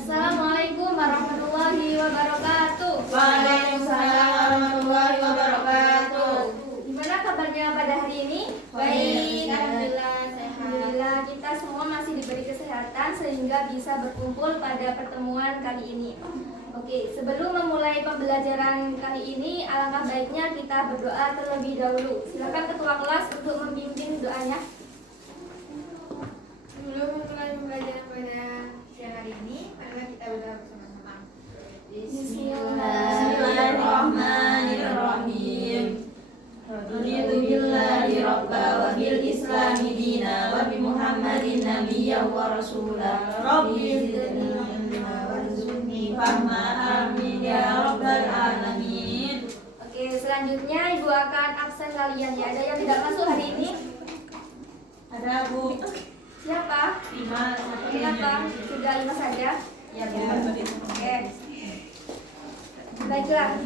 Assalamualaikum warahmatullahi wabarakatuh. Waalaikumsalam warahmatullahi wabarakatuh. Gimana kabarnya pada hari ini? Baik, alhamdulillah sehat. Alhamdulillah kita semua masih diberi kesehatan sehingga bisa berkumpul pada pertemuan kali ini. Oke, sebelum memulai pembelajaran kali ini, alangkah baiknya kita berdoa terlebih dahulu. Silakan ketua kelas untuk membimbing doanya. Sebelum memulai pembelajaran pada siang hari ini, marilah kita berdoa bersama-sama. Bismillahirrahmanirrahim. Raditu billahi rabba wa bil islami dina wa bi Muhammadin nabiyyan wa rasulah. Rabbi zidni ilma warzuqni fahma, amin ya rabbal alamin. Oke, selanjutnya Ibu akan absen kalian ya. Ada yang tidak masuk hari ini? Ada Bu. Siapa? 5. Kenapa? Sudah 5 saja? Ya, Oke. Baiklah.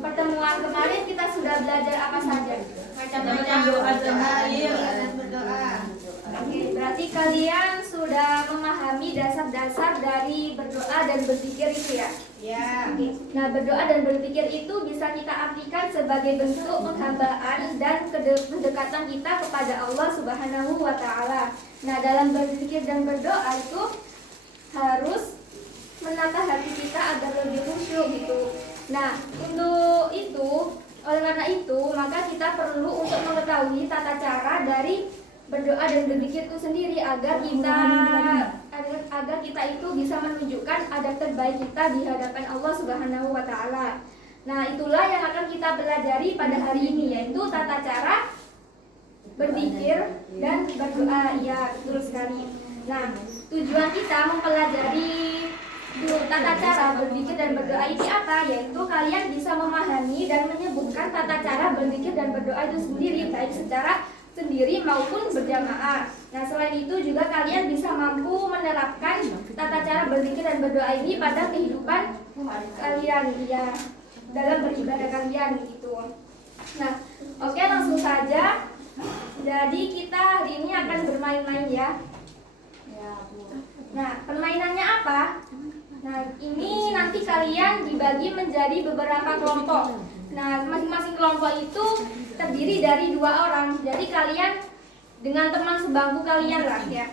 Pertemuan kemarin kita sudah belajar apa saja? Macam-macam doa terakhir dan berdoa. Oke, berarti kalian sudah memahami dasar-dasar dari berdoa dan berzikir itu ya? Ya. Oke. Nah, berdoa dan berzikir itu bisa kita artikan sebagai bentuk penghambaan dan kedekatan kita kepada Allah Subhanahu wa taala. Nah, dalam berzikir dan berdoa itu harus menata hati kita agar lebih khusyuk gitu. Nah, untuk itu, oleh karena itu, maka kita perlu untuk mengetahui tata cara dari berdoa dan berzikir itu sendiri agar kita itu bisa menunjukkan adab terbaik kita di hadapan Allah Subhanahu wa taala. Nah, itulah yang akan kita pelajari pada hari ini, yaitu tata cara berzikir dan berdoa. Ya, betul sekali. Nah, tujuan kita mempelajari tata cara berzikir dan berdoa ini apa? Yaitu kalian bisa memahami dan menyebutkan tata cara berzikir dan berdoa itu sendiri, baik secara sendiri maupun berjamaah. Nah, selain itu juga kalian bisa mampu menerapkan tata cara berzikir dan berdoa ini pada kehidupan kalian ya, dalam beribadah kalian gitu. Nah, oke, langsung saja. Jadi kita hari ini akan bermain-main ya. Nah, permainannya apa? Nah, ini nanti kalian dibagi menjadi beberapa kelompok. Nah, masing-masing kelompok itu terdiri dari 2 orang. Jadi kalian dengan teman sebangku kalian lah ya.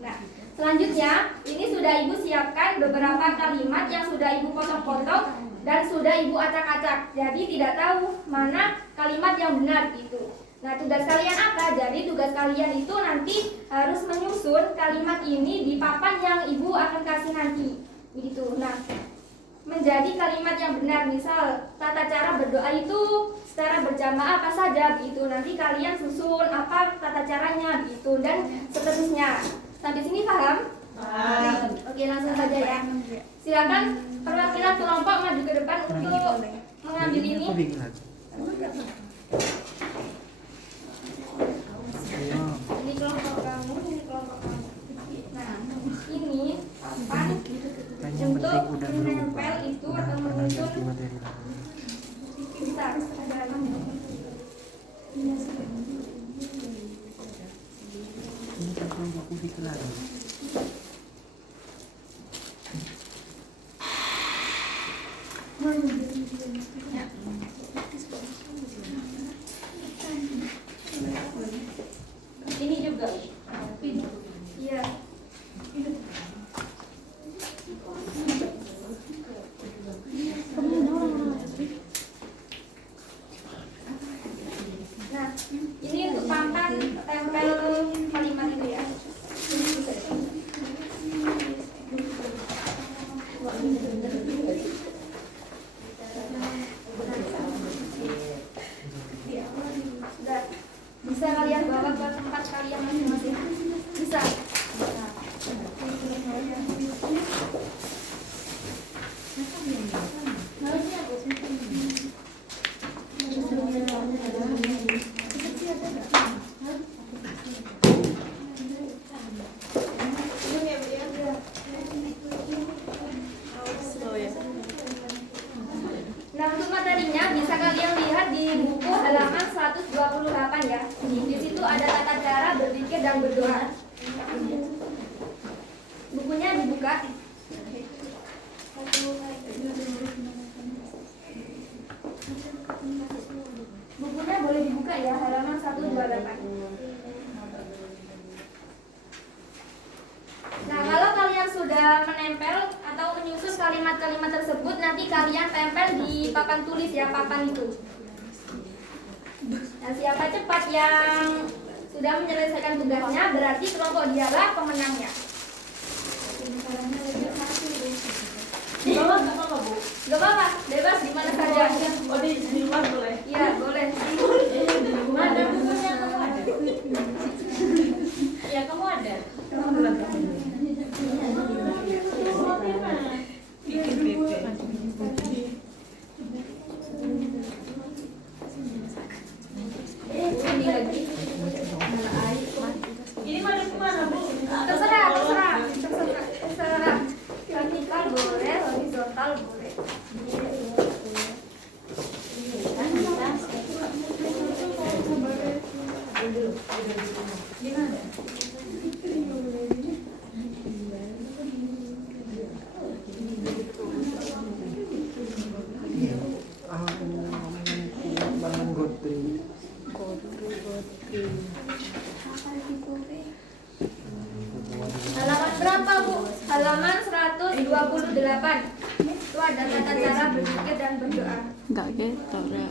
Nah, selanjutnya ini sudah Ibu siapkan beberapa kalimat yang sudah Ibu potong-potong dan sudah Ibu acak-acak. Jadi tidak tahu mana kalimat yang benar gitu. Nah, tugas kalian apa? Jadi tugas kalian itu nanti harus menyusun kalimat ini di papan yang Ibu akan kasih nanti. Begitu. Nah, menjadi kalimat yang benar, misal tata cara berdoa itu secara berjamaah apa saja begitu. Nanti kalian susun apa tata caranya begitu dan seterusnya. Sampai sini paham? Paham. Oke, langsung saja ya. Silakan perwakilan kelompok maju ke depan untuk mengambil ini. Ini kelompok kamu, ini kelompok kamu. Nah, ini papan untuk menempel itu atau menyusun. Bentar, ada ini kan kelompok udik lagi. ini juga. Iya. Nah, ini untuk papan tempel kalimat itu ya. Sudah bisa kalian bawa ke tempat kalian masing-masing. Bisa. Nah, untuk materinya bisa kalian lihat di buku halaman 128 ya. Di situ ada tata cara berzikir dan berdoa. Bukunya dibuka. Bukunya boleh dibuka ya, halaman 128. Nah, kalau kalian sudah menempel atau menyusun kalimat-kalimat tersebut, nanti kalian tempel di papan tulis ya, papan itu. Nah, siapa cepat yang sudah menyelesaikan tugasnya, berarti kelompok dialah pemenangnya. Gak apa-apa, Bu. Gak apa-apa, bebas di mana saja. Oh, di luar boleh? Iya, boleh. Mana bukunya kamu ada? Ya, kamu ada. Ini lagi. Ini mana kemana, Bu? Terserah. Vertikal boleh, horizontal boleh. Bangun gotri. Halaman berapa, Bu? Halaman 128. Itu ada tata cara berpikir dan berdoa. Enggak gitu, Ra.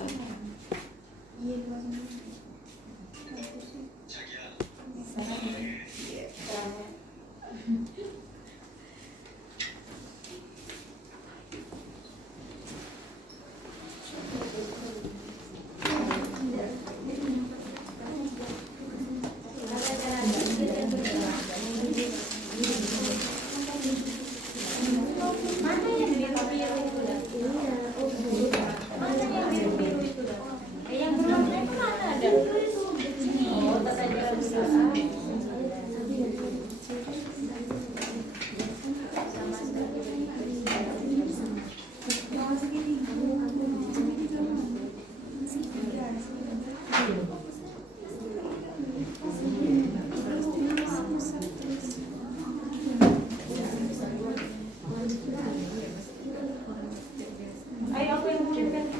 Ayo, aku yang menyiapkan.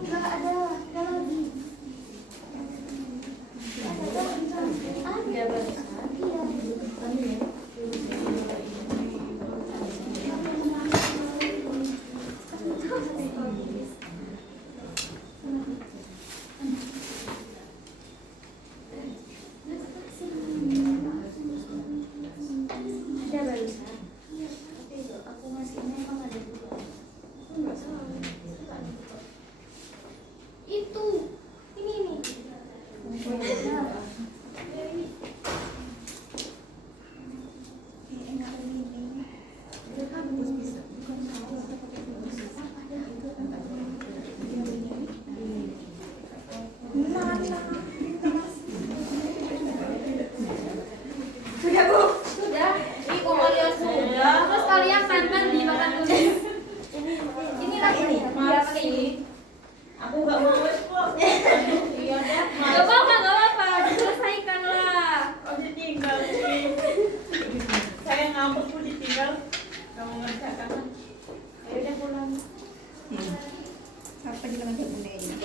Enggak ada lagi. Ada barusan. Tapi itu aku masihnya emang ada dua. Itu ini nih. Sudah, Bu? Sudah. Ini kalian sudah. Terus kalian tempel di papan tulis. Ini lagi nih. Iya, pakai ini. Aku nggak mau kok. Iya deh. Gak apa-apa, diselesaikan lah. Oh, ditinggal sih. Saya ngambek Bu ditinggal. Kamu ngerjakan. Ayo deh pulang. Apa juga nanti bundanya?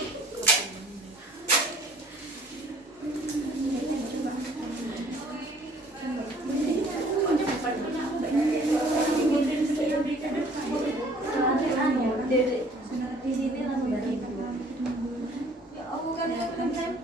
Di sini langsung dari itu. Ya Allah, kan yang tempel.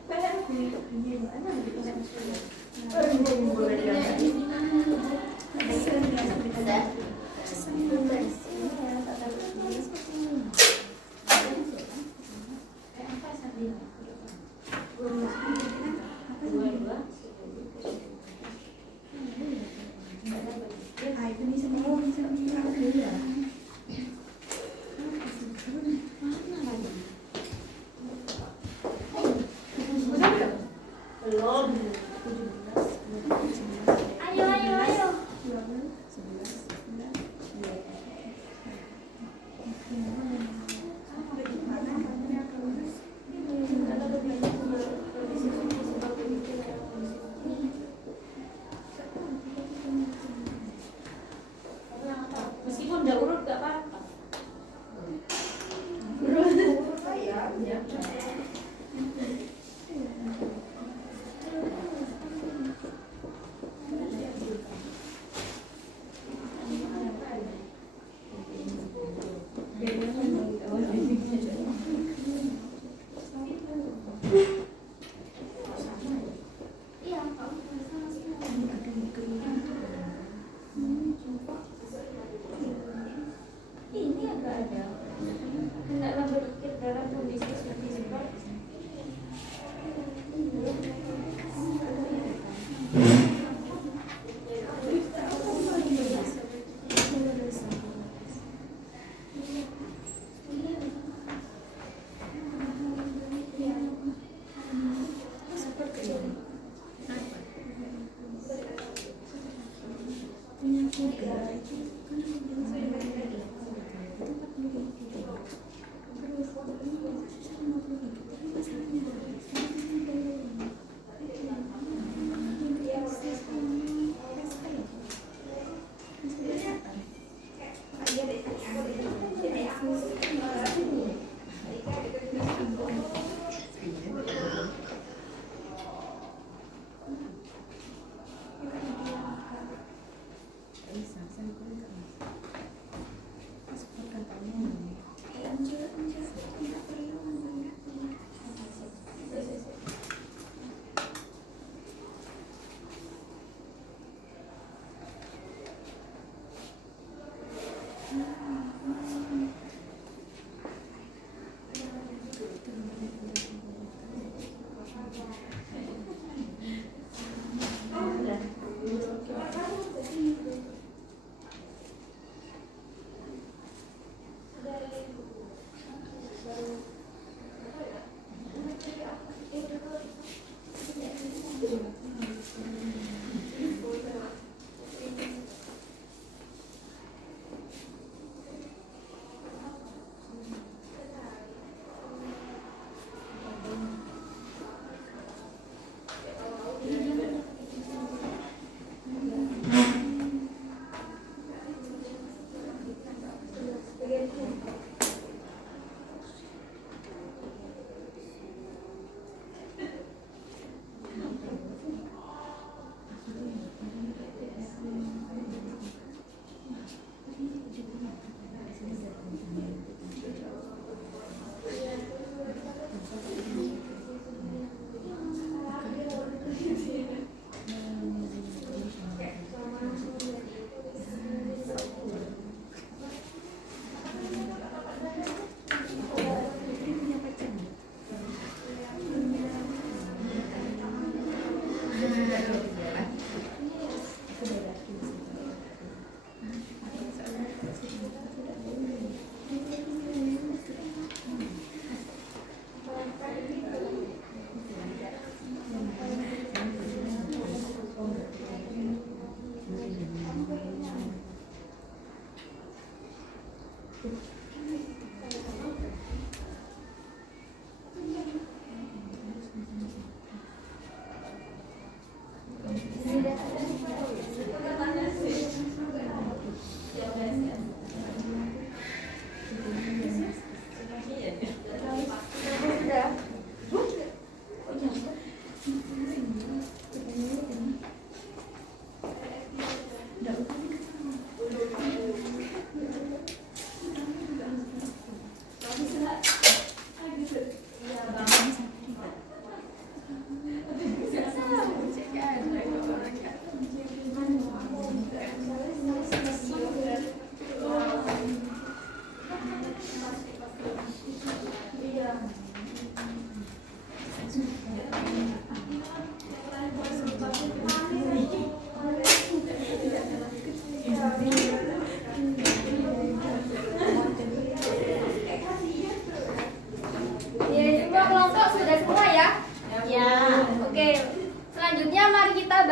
Belum. Ayo.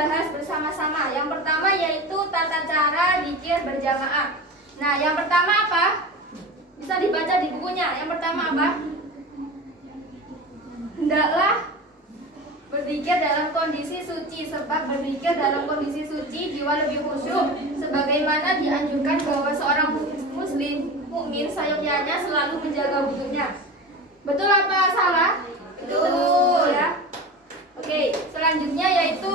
bahas bersama-sama. Yang pertama yaitu tata cara zikir berjamaah. Nah, yang pertama apa? Bisa dibaca di bukunya. Yang pertama apa? Hendaklah berzikir dalam kondisi suci, sebab berzikir dalam kondisi suci jiwa lebih khusyuk, sebagaimana dianjurkan bahwa seorang muslim mukmin seyogyanya selalu menjaga wudhunya. Betul apa salah? Betul ya. Oke, selanjutnya yaitu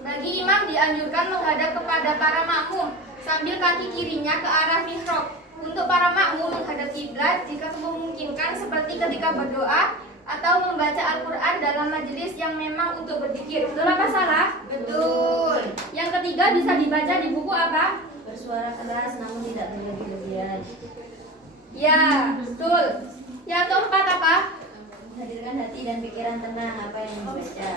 bagi imam dianjurkan menghadap kepada para makmum sambil kaki kirinya ke arah mihrab. Untuk para makmum menghadap kiblat jika memungkinkan, seperti ketika berdoa atau membaca Al-Quran dalam majelis yang memang untuk berzikir. Betul apa salah? Betul. Yang ketiga bisa dibaca di buku apa? Bersuara keras namun tidak berlebihan. Ya, betul. Yang keempat apa? Hadirkan hati dan pikiran tenang apa yang dibaca.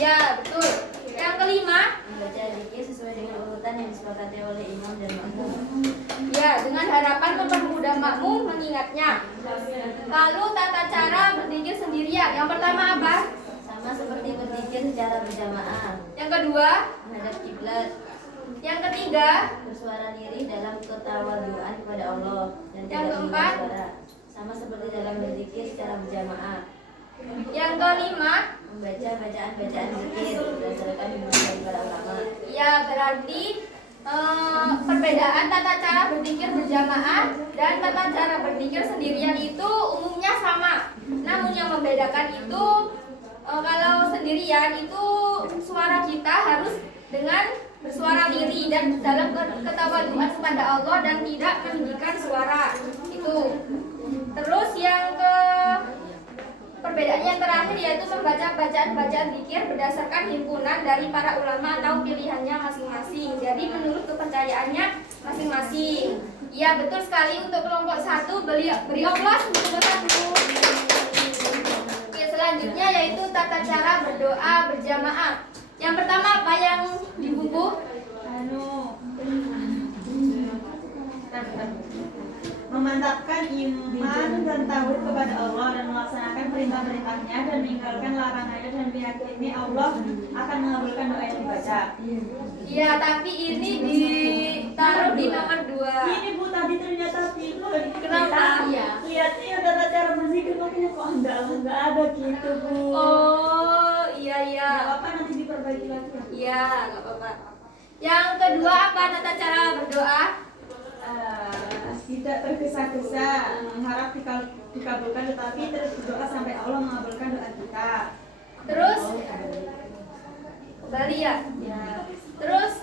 Ya, betul. Yang kelima? Membaca zikir sesuai dengan urutan yang disepakati oleh imam dan makmum. Ya, dengan harapan mempermudah makmum mengingatnya. Lalu tata cara berzikir sendirian. Yang pertama apa? Sama seperti berzikir secara berjamaah. Yang kedua? Menghadap kiblat. Yang ketiga? Bersuara lirih dalam ketawaduan kepada Allah dan Yang tidak keempat? mengganggu suara. Sama seperti dalam berzikir secara berjamaah. Yang kelima? Membaca bacaan-bacaan zikir berdasarkan bimbingan dari para ulama. Ya, berarti perbedaan tata cara berzikir berjamaah dan tata cara berzikir sendirian itu umumnya sama. Namun yang membedakan itu kalau sendirian itu suara kita harus dengan bersuara lirih dan dalam ketawaduan kepada Allah dan tidak meninggikan suara. Itu. Terus yang perbedaannya yang terakhir yaitu membaca bacaan-bacaan zikir berdasarkan himpunan dari para ulama atau pilihannya masing-masing. Jadi menurut kepercayaannya masing-masing. Iya, betul sekali. Untuk kelompok 1 beri aplaus untuk kelompok 1. Oke, selanjutnya yaitu tata cara berdoa berjamaah. Yang pertama apa yang di buku? Memantapkan iman dan tauhid kepada Allah dan melaksanakan perintah-perintahnya dan meninggalkan larangannya dan meyakini Allah akan mengabulkan doa yang dibaca. Iya, tapi ini ditaruh di nomor 2. Ini Bu tadi ternyata tidur. Kenapa? Lihatnya tata cara berzikir makanya kok enggak ada gitu Bu. Oh, iya. Enggak apa-apa, nanti diperbaiki lagi. Iya, nggak apa-apa. Yang kedua apa tata cara berdoa? Tidak tergesa-gesa mengharap dikabulkan, tetapi terus berdoa sampai Allah mengabulkan doa kita. Terus kembali ya. Terus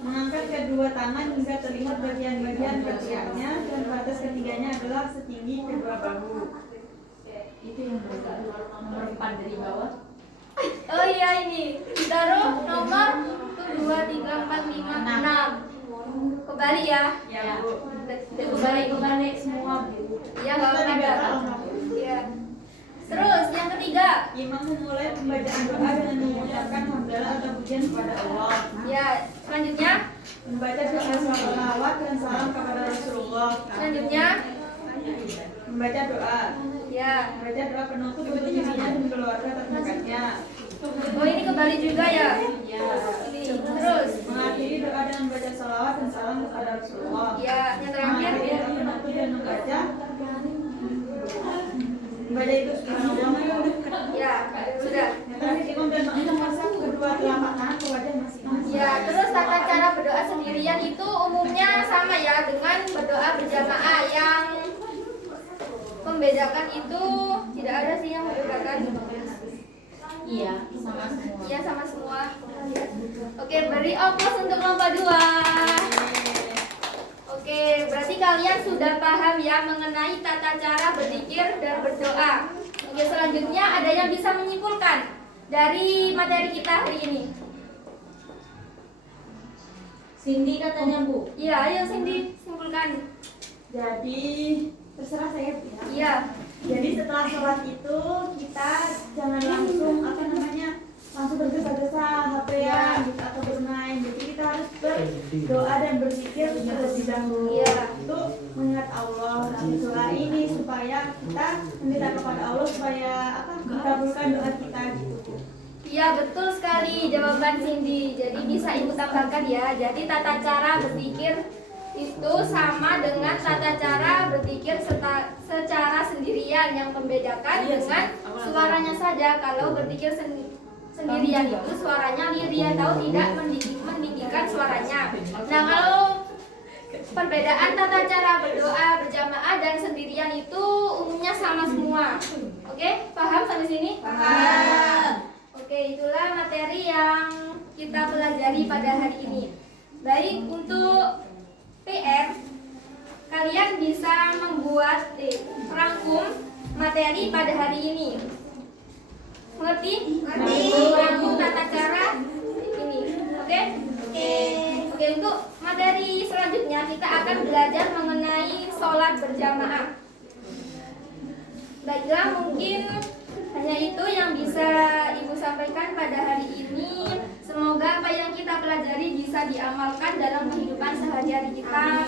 Mengangkat kedua tangan hingga terlihat bagian-bagian ketiaknya dan batas ketiganya adalah setinggi kedua bahu. Itu yang nomor 4 dari bawah. oh iya ini taruh nomor 1, 2, 3, 4, 5, 6. Kembali ya. Ya Bu. Kembali semua Bu. Ya nggak apa-apa. Iya. Terus yang ketiga. Imam memulai pembacaan doa dengan mengucapkan hamdalah atau pujian kepada Allah. Ya, selanjutnya. Membaca doa salawat dan salam kepada Rasulullah. Selanjutnya. Membaca doa. Ya. Membaca doa penutup untuk dirinya dan keluarga terdekatnya. Oh ini kembali juga ya. Ya. Ini. Terus. Mengakhiri doa dengan membaca salawat dan salam kepada Rasulullah. Ya, yang terakhir. Mengakhiri doa penutup dan membaca itu subhanallah. Ya, sudah. Yang terakhir imam dan makmum memasang kedua telapak tangan ke wajah masing-masing. Ya, terus tata cara berdoa sendirian itu umumnya sama ya dengan berdoa berjamaah. Yang membedakan itu tidak ada sih yang membedakan. Iya, sama semua. Iya, sama semua. Oke, beri aplaus untuk kelompok 2. Oke, berarti kalian sudah paham ya mengenai tata cara berzikir dan berdoa. Oke, selanjutnya ada yang bisa menyimpulkan dari materi kita hari ini. Cindy katanya Bu. Iya, ayo Cindy, simpulkan. Jadi terserah saya Bu, ya. Iya. Jadi setelah sholat itu kita jangan langsung langsung tergesa-gesa HP-an gitu, atau bermain. Jadi kita harus berdoa dan berzikir terlebih dahulu. Iya. Itu mengingat Allah. Nah, doa ini supaya kita meminta kepada Allah supaya dikabulkan doa kita gitu. Iya, Iya, betul sekali jawaban Cindy. Jadi bisa Ibu tambahkan ya. Jadi tata cara berpikir itu sama dengan tata cara berpikir secara sendirian. Yang membedakan dengan suaranya saja. Kalau berpikir sendirian itu suaranya lirih atau tidak meninggikan suaranya. Nah, kalau perbedaan tata cara berdoa berjamaah dan sendirian itu umumnya sama semua. Oke, paham sampai sini? Paham. Oke, itulah materi yang kita pelajari pada hari ini. Baik, untuk PR, kalian bisa membuat merangkum materi pada hari ini. Mengerti? Merangkum tata cara ini. Oke? Oke, untuk materi selanjutnya kita akan belajar mengenai sholat berjamaah. Baiklah, mungkin hanya itu yang bisa Ibu sampaikan pada hari ini. Semoga apa yang kita pelajari bisa diamalkan dalam kehidupan sehari-hari kita.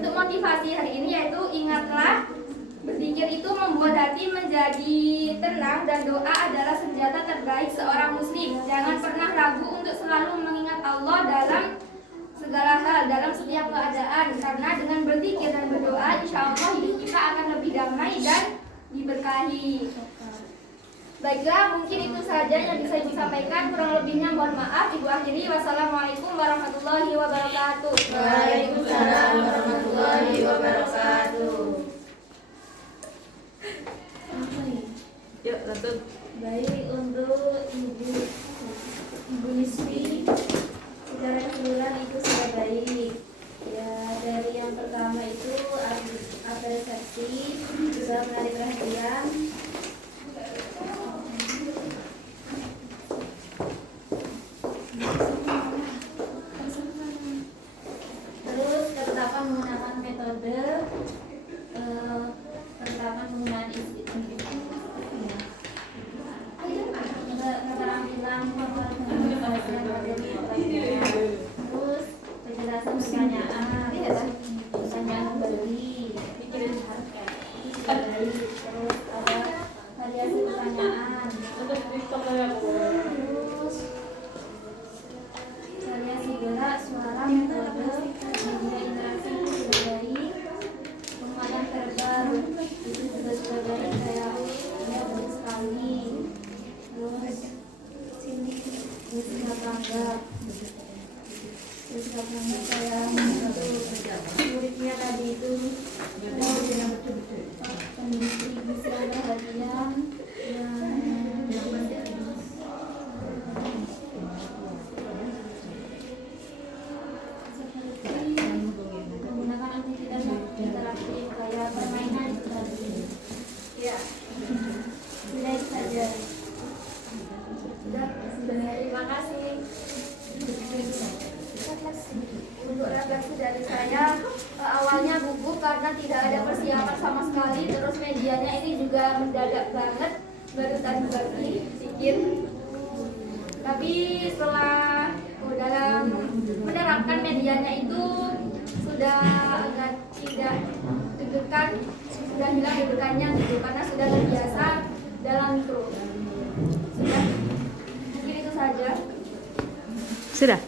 Untuk motivasi hari ini yaitu ingatlah, berzikir itu membuat hati menjadi tenang dan doa adalah senjata terbaik seorang muslim. Jangan pernah ragu untuk selalu mengingat Allah dalam segala hal, dalam setiap keadaan. Karena dengan berzikir dan berdoa, insya Allah hidup kita akan lebih damai dan diberkahi. Baiklah, mungkin itu saja yang bisa Ibu sampaikan. Kurang lebihnya mohon maaf. Ibu akhiri. Wassalamualaikum warahmatullahi wabarakatuh. Waalaikumsalam warahmatullahi wabarakatuh. Yuk, tutup. Baik, untuk Ibu Nisfi, secara keseluruhan itu sudah baik. Ya, dari yang pertama itu apresiasi, juga menarik perhatian. Terus ketetapan menggunakan metode, ketetapan menggunakan keterampilan penjelasan materi lainnya. Terus penjelasan pertanyaan kembali. Terus ada variasi pertanyaan. Terus variasi gerak, suara, metode, media interaksi itu sudah baik. Penguatan verbal itu juga sudah baik. Saya bagus sekali. Terus sini sikap tanggap. Terus sikap tanggap saya muridnya tadi itu kondisi bisa perhatian menggunakan aktivitas interaktif kayak permainan tadi. Ya, sudah itu saja. Terima kasih. Untuk refleksi dari saya, awalnya gugup karena tidak ada persiapan sama sekali. Terus medianya ini juga mendadak banget, baru tadi pagi bikin. Tapi setelah dalam menerapkan medianya itu sudah agak tidak deg-degan, sudah hilang deg-degannya gitu, karena sudah terbiasa dalam mikro. Sudah, mungkin itu saja. Sudah.